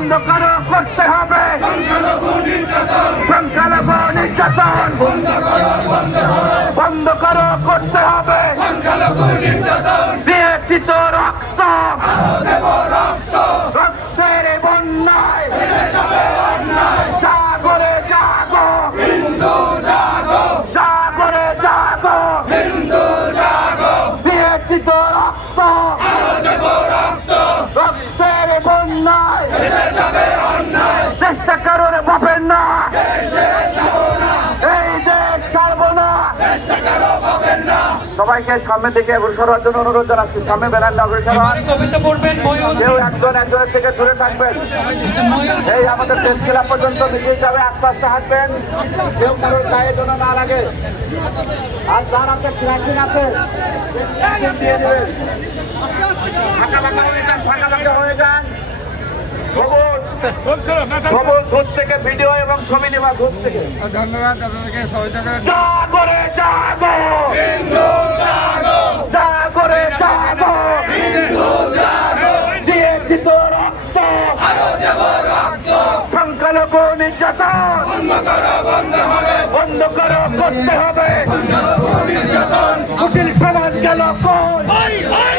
বন্ধ করো, করতে হবে সংখ্যালঘু নির্যাতন, বন্ধ করো, করতে হবে দিয়েছি তো রক্ত, রক্তের বন্যায় জাগরে জাগো, জাগরে জাগো, দিয়েছি তো রক্ত, রক্তের বন্যায় চেষ্টা কারোর পাবেন না, এই দেশ ছাড়বো না। সবাইকে সামনের দিকে অগ্রসর হওয়ার জন্য অনুরোধ জানাচ্ছি। সামনে বেড়ালে অগ্রসর কেউ একজনের থেকে দূরে থাকবেন। এই আমাদের প্রেস ক্লাব পর্যন্ত মিছিল যাবে, আস্তে আস্তে হাঁটবেন, কেউ কারোর গায়ে যেন না লাগে। আর যার আছে ট্রাকিং আছে দিয়ে দেবেন, ফাঁকা ফাঁকা হয়ে যান, ফাঁকা ফাঁকা হয়ে যান। ধূপ থেকে ভিডিও এবং ছবি নেওয়া, ধূপ থেকে। ধন্যবাদ আপনাদেরকে সহযোগিতা জাগরে জাগো, জাগরে জাগো, দিয়েছি তো রক্ত, সংখ্যালঘু নির্যাতন বন্ধ করো, করতে হবে। সুশীল সমাজ গেল কই, হই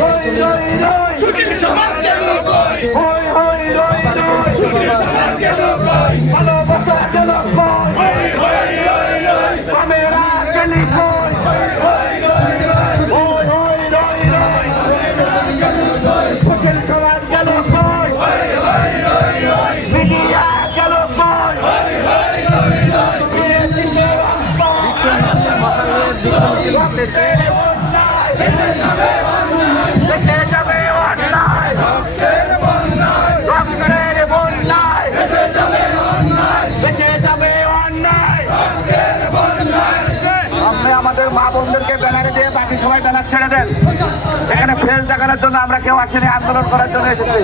হই রই রই, সুশীল সমাজ গেল কই, হই হই রই রই, সুশীল সমাজ গেল কই, ভালোবাসা গেল কই, হই হই রই রই, ক্যামেরা গেলি কই, হই হই রই রই, হই হই রই রই, সুশীল সমাজ গেল কই, হই হই রই রই, মিডিয়া গেল কই, হই হই রই রই, রক্তের বন্যায় ভেসে যাবে অন্যায়, রক্তের বন্যায় ভেসে যাবে অন্যায়। আপনি আমাদের মা বোনদেরকে ব্যানারে দিয়ে বাকি সবাই ব্যানার ছেড়ে দেন। এখানে ফেল দেখানোর জন্য আমরা কেউ আসেনি, আন্দোলন করার জন্য এসেছি।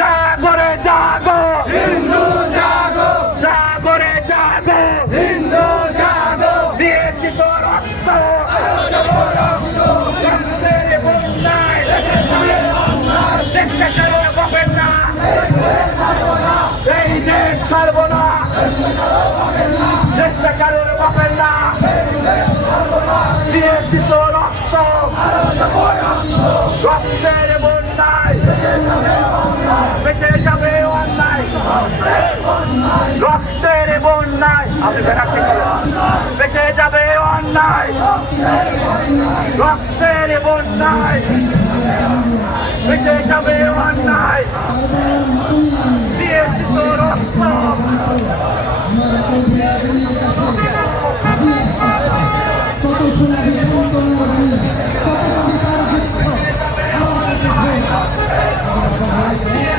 জাগরে জাগো, হিন্দু জাগো, জাগরে জাগো, হিন্দু জাগো, দিয়েছি তো রক্ত, রক্তের বন্যায় চেষ্টা করে পাবেন না, এই দেশ ছাড়বো না, চেষ্টা করে পাবেন না, দিয়েছি তো রক্ত, রক্তের বন্যায় বেঁচে যাবে অন্যায়, রক্তের বন্যায় আপনি বেড়াতে বেঁচে যাবে অন্যায়, রক্তের বন্যায় বেঁচে যাবে অন্যায়, দিয়েছি তো রক্ত। Yeah.